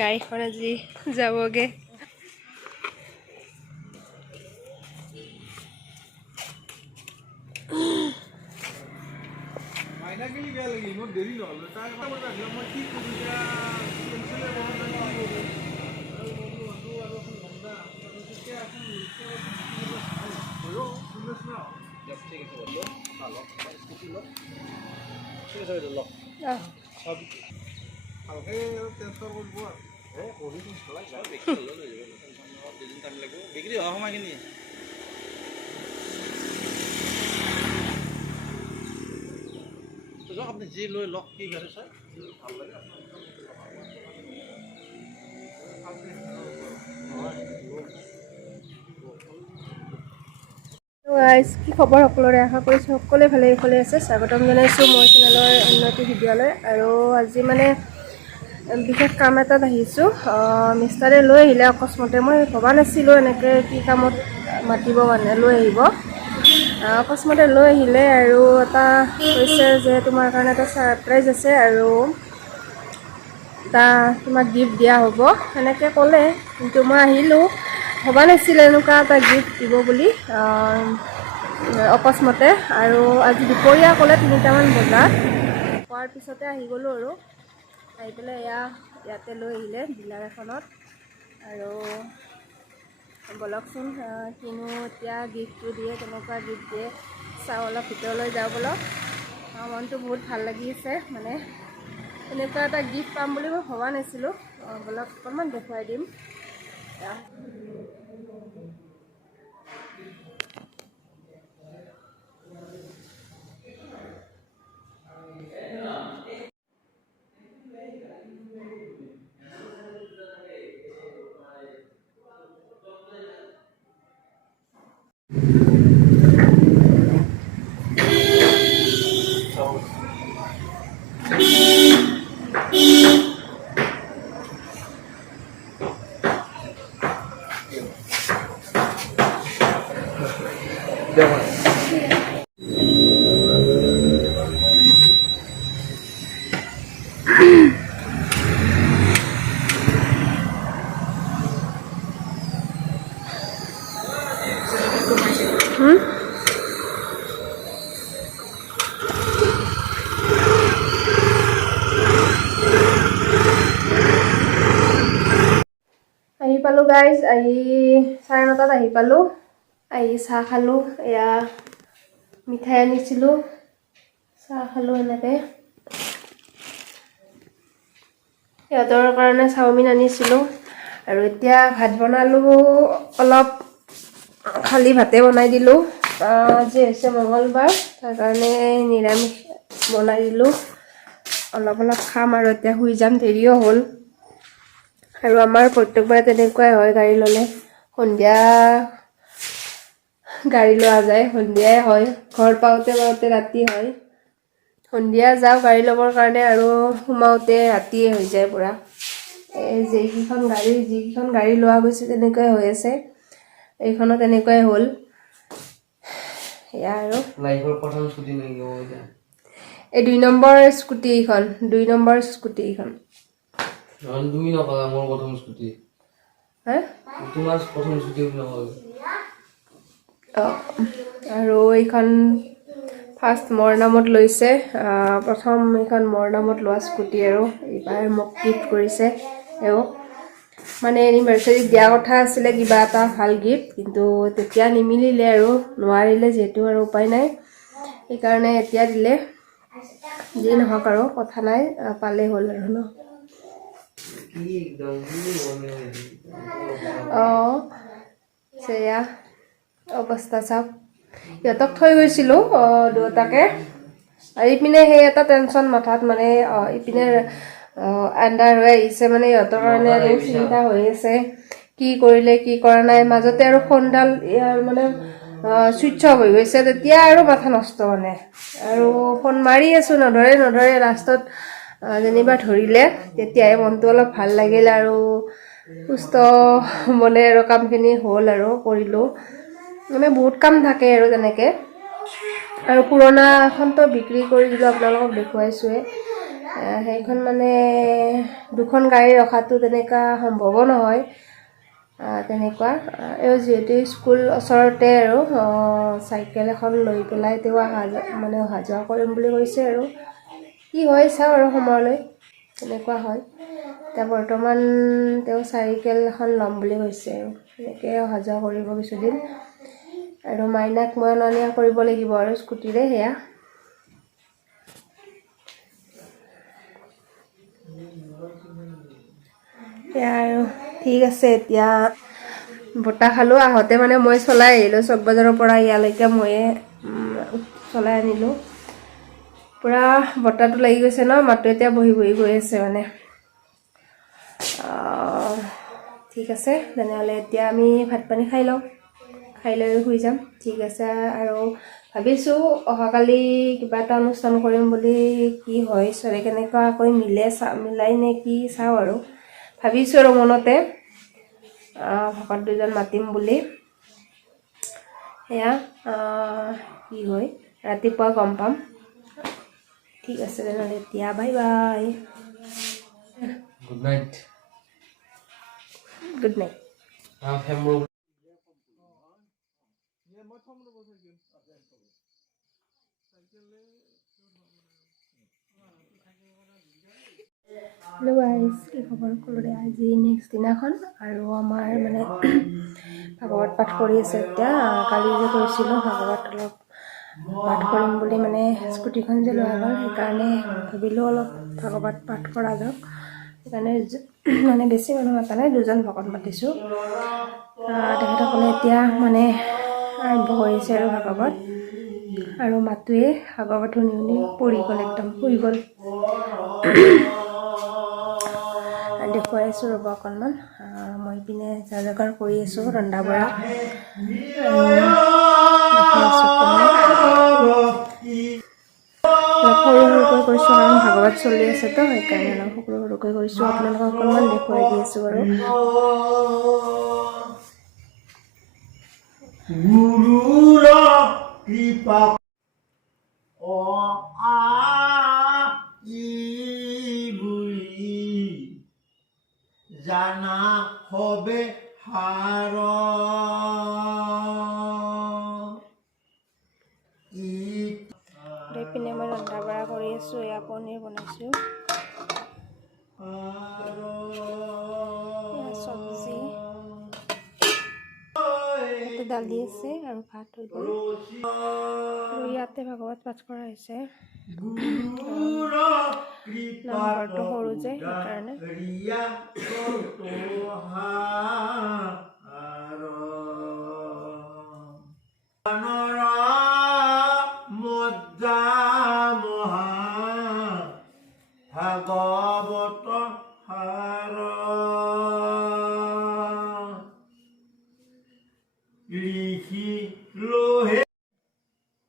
গাড়ীখন আজি যাবগে আপনি যে লৈ লওক কি কৰে স্যাৰ ভাল লাগে গাইজ কি খবৰ সকলোৰে আশা কৰিছোঁ সকলোৱে ভালে আছে স্বাগতম জনাইছোঁ মোৰ চেনেলৰ উন্নতি ভিডিঅ'লৈ আৰু আজি মানে বিশেষ কাম এটাত আহিছোঁ মিষ্টাৰে লৈ আহিলে অকস্মাতে মই ভবা নাছিলোঁ এনেকৈ কি কামত মাতিব মানে লৈ আহিব অকস্মাতে লৈ আহিলে আৰু এটা কৈছে যে তোমাৰ কাৰণে এটা ছাৰপ্ৰাইজ আছে আৰু এটা তোমাক গিফ্ট দিয়া হ'ব সেনেকৈ ক'লে কিন্তু মই আহিলোঁ ভবা নাছিলে এনেকুৱা এটা গিফ্ট দিব বুলি অকস্মাতে আৰু আজি দুপৰীয়া ক'লে 3টামান বজাত কোৱাৰ পিছতে আহি গ'লোঁ আৰু আহি পেলাই ইয়াতে লৈ আহিলে ডিলাৰ এখনত আৰু বলকচোন কিনো এতিয়া গিফ্টটো দিয়ে কেনেকুৱা গিফ্ট দিয়ে চাওঁ অলপ ভিতৰলৈ যাওঁ বলক মনটো বহুত ভাল লাগি আছে মানে এনেকুৱা এটা গিফ্ট পাম বুলি মই ভবা নাছিলোঁ বলক অকণমান দেখুৱাই দিম আহি পালোঁ গাইজ আহি 9:30 আহি পালোঁ আহি চাহ খালোঁ এয়া মিঠাই আনিছিলোঁ চাহ খালোঁ এনেকৈ সিহঁতৰ কাৰণে চাওমিন আনিছিলোঁ আৰু এতিয়া ভাত বনালোঁ অলপ খালী ভাতে বনাই দিলোঁ আজি হৈছে মঙলবাৰ তাৰ কাৰণে নিৰামিষ বনাই দিলোঁ অলপ খাম আৰু এতিয়া শুই যাম দেৰিও হ'ল আৰু আমাৰ প্ৰত্যেকবাৰে তেনেকুৱাই হয় গাড়ী ল'লে সন্ধিয়া গাড়ী লোৱা যায় সন্ধিয়াই হয় ঘৰ পাওঁতে ৰাতি হয় সন্ধিয়া যাওঁ গাড়ী ল'বৰ কাৰণে আৰু সোমাওঁতে ৰাতিয়ে হৈ যায় পুৰা যিকেইখন গাড়ী লোৱা গৈছে তেনেকুৱাই হৈ আছে এইখনো তেনেকুৱাই হ'ল এয়া আৰু লাইফৰ প্ৰথম স্কুটি নেকি এই 2 নম্বৰ স্কুটি এইখন 2 নম্বৰ স্কুটি এইখন তুমি নকলা মোৰ প্ৰথম স্কুটি হা তোমাৰ প্ৰথম স্কুটি নকলা আৰু এইখন ফাৰ্ষ্ট মোৰ নামত লৈছে প্ৰথম এইখন মোৰ নামত লোৱা স্কুটি আৰু এইবাৰ মোক গিফ্ট কৰিছে এও মানে এনিভাৰ্চাৰী দিয়া কথা আছিলে কিবা এটা ভাল গিফ্ট কিন্তু তেতিয়া নিমিলিলে আৰু নোৱাৰিলে যিহেতু আৰু উপায় নাই সেইকাৰণে এতিয়া দিলে যি নহওক আৰু কথা নাই পালে হ'ল আৰু ন সেয়া অৱস্থা চাওক সিহঁতক থৈ গৈছিলোঁ দুটাকে ইপিনে সেই এটা টেনশ্যন মাথাত মানে ইপিনে আণ্ডাৰ হৈ আহিছে মানে সিহঁতৰ কাৰণে আৰু চিন্তা হৈ আছে কি কৰিলে কি কৰা নাই মাজতে আৰু ফোনডাল মানে ছুইচ অফ হৈ গৈছে তেতিয়া আৰু মাথা নষ্ট মানে আৰু ফোন মাৰি আছোঁ নধৰে লাষ্টত যেনিবা ধৰিলে তেতিয়াহে মনটো অলপ ভাল লাগিল আৰু সুস্থ মনে আৰু কামখিনি হ'ল আৰু কৰিলোঁ মানে বহুত কাম থাকে আৰু তেনেকৈ আৰু পুৰণাখনতো বিক্ৰী কৰি দিলোঁ, আপোনালোকক দেখুৱাইছোৱে। সেইখন মানে দুখন গাড়ী ৰখাটো তেনেকুৱা সম্ভৱো নহয়। তেনেকুৱা যিহেতু স্কুল ওচৰতে আৰু চাইকেল এখন লৈ পেলাই তেওঁ অহা যোৱা কৰিম বুলি কৈছে আৰু কি হয় চাওঁ আৰু সময়লৈ তেনেকুৱা হয়। এতিয়া বৰ্তমান তেওঁ চাইকেল এখন ল'ম বুলি কৈছে আৰু এনেকৈ অহা যোৱা কৰিব কিছুদিন। আৰু মাইনাক মই অনা নিয়া কৰিব লাগিব আৰু স্কুটিৰে। সেয়া আৰু ঠিক আছে। এতিয়া বতাহ খালোঁ, আহোঁতে মানে মই চলাই আহিলোঁ চক বজাৰৰ পৰা ইয়ালৈকে ময়ে চলাই আনিলোঁ। পূৰা বতাহটো লাগি গৈছে ন, মাতটো এতিয়া বহি বহি গৈ আছে মানে। ঠিক আছে তেনেহ'লে এতিয়া আমি ভাত পানী খাই লওঁ, খাই লৈ শুই যাম। ঠিক আছে। আৰু ভাবিছোঁ অহাকালি কিবা এটা অনুষ্ঠান কৰিম বুলি, কি হয় চবে কেনেকুৱাকৈ মিলাই নে কি চাওঁ আৰু ভাবিছোঁ আৰু মনতে ভকত দুজন মাতিম বুলি। সেয়া কি হয় ৰাতিপুৱা গম পাম। ঠিক আছে তেনেহ'লে এতিয়া bye bye, good night. Good night. Hello' guys, কি খবৰ সকলোৰে? আজি নেক্সট দিনাখন আৰু আমাৰ মানে ভাগৱত পাঠ কৰি আছে এতিয়া। কালি যে কৈছিলোঁ ভাগৱত অলপ পাঠ কৰিম বুলি, মানে স্কুটিখন যে লোৱা গ'ল সেইকাৰণে ভাবিলোঁ অলপ ভাগৱত পাঠ কৰা যাওক। সেইকাৰণে মানে বেছি মানুহ মাতা নাই, দুজন ভকত মাতিছোঁ। তেখেতসকলে এতিয়া মানে আৰম্ভ কৰিছে আৰু ভাগৱত। আৰু মাতোৱে ভাগৱত শুনি শুনি পৰি গ'ল, একদম শুই গ'ল। দেখুৱাই আছোঁ ৰ'ব অকণমান। মই পিনে যা যোগাৰ কৰি আছোঁ ৰন্ধা বঢ়া, আৰু দেখুৱাই আছোঁ অলপ সৰু সৰুকৈ কৰিছোঁ, কাৰণ ভাগৱত চলি আছেতো সেইকাৰণে অলপ সৰু সৰুকৈ কৰিছোঁ। আপোনালোকক অকণমান দেখুৱাই দি আছোঁ বাৰু। গুৰুৰ কৃপা জানা হবে হাৰ পিনে মই ৰন্ধা বঢ়া কৰি আছোঁ। এয়া পনীৰ বনাইছোঁ, চব্জি, দালি আছে আৰু ভাত হৈ গ'ল। আৰু ইয়াতে ভাগৱত পাঠ কৰা হৈছে। নামঘৰটো সৰু যে সেইকাৰণে। ভাগৱত হাৰ লিখি লোহে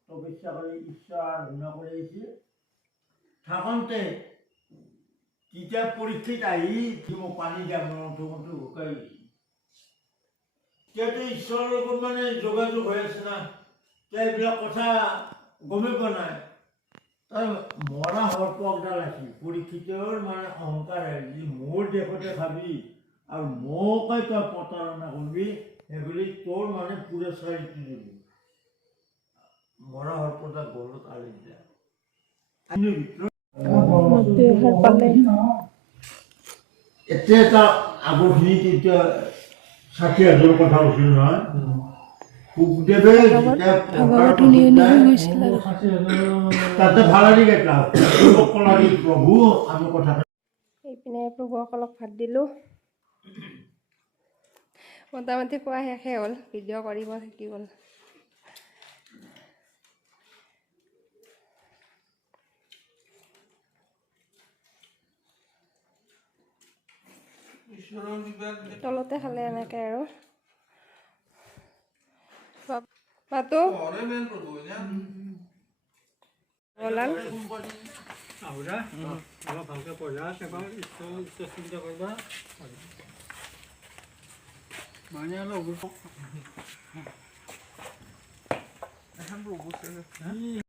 তপস্যা কৰি ঈশ্বৰ আৰাধনা কৰি আহিছিল। থাকোঁতে তেতিয়া পৰীক্ষিত আহি মোক পানী দিয়া মনটো শুকাই গৈছে। এতিয়াতো ঈশ্বৰৰ লগত মানে যোগাযোগ হৈ আছে না, এইবিলাক কথা গমেই পোৱা নাই। তাৰ মৰা সৰ্পকডাল আছিল পৰীক্ষিতৰ, মানে অহংকাৰ আহিছিল, মোৰ দেশতে খাবি আৰু মোকে তই প্ৰতাৰণা কৰিবি, সেইবুলি তোৰ মানে পুৰস্কাৰটো দিব। মৰা সৰ্পডাল গলত আলি দিলে। এতিয়া এটা আগৰখিনিত এতিয়া ৬০,০০০ কথা হৈছিল নহয়। সুখদেৱে তাতে ভাল লাগে প্ৰভু আমি কথা। এইপিনে প্ৰভুসকলক ভাত দিলোঁ। মোটামুটি খোৱা শেষে হ'ল, ভিডিঅ' কৰিব থাকি গ'ল। তলতে খালে এনেকৈ আৰু ভাতো ওলাল। ভালকে পঢ়া, চিন্তা কৰিবা মানে অলপ এখন ৰ'ব